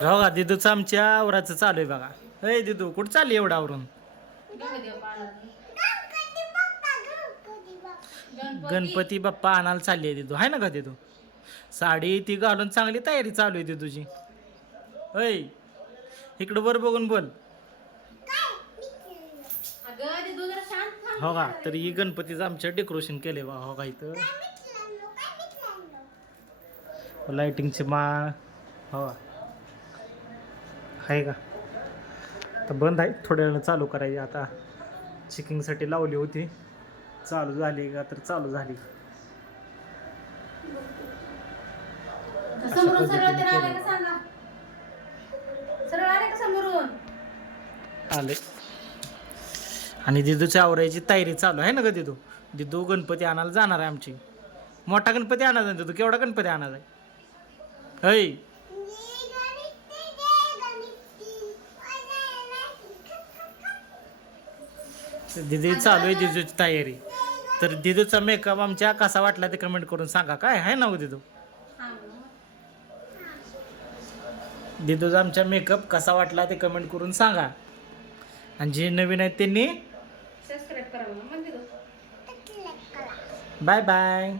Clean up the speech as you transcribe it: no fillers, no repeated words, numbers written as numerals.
हो का दिदूचं आमच्या आवराचं चालू आहे बघा. अय दिदू कुठं चालली एवढं आवरून? गणपती बाप्पा आणायला चालली आहे दिदू, आहे ना का दिदू? साडी ती घालून चांगली तयारी चालू आहे दिदूची. अय इकडं वर बघून बोल. हो का तर ही गणपतीचं आमच्या डेकोरेशन केले बा. हो का इथं लाइटिंगचे माळ. हो आहे का? तर बंद आहे, थोड्या वेळानं चालू करायची. आता चेकिंगसाठी लावली होती, चालू झाली का? तर चालू झाली. आले आणि दिदूच्या आवरायची तयारी चालू आहे ना ग दिदू? दिदू गणपती आणायला जाणार आहे आमची. मोठा गणपती आणायचा आहे दिदू. केवढा गणपती आणायचा आहे? ऐ दिदी चालू आहे दिदूची तयारी. तर दिदूचा मेकअप आमच्या कसा वाटला ते कमेंट करून सांगा. काय आहे ना हो दिदू? दिदूचा आमच्या मेकअप कसा वाटला ते कमेंट करून सांगा. आणि जे नवीन आहेत त्यांनी सबस्क्राईब करा. Bye bye.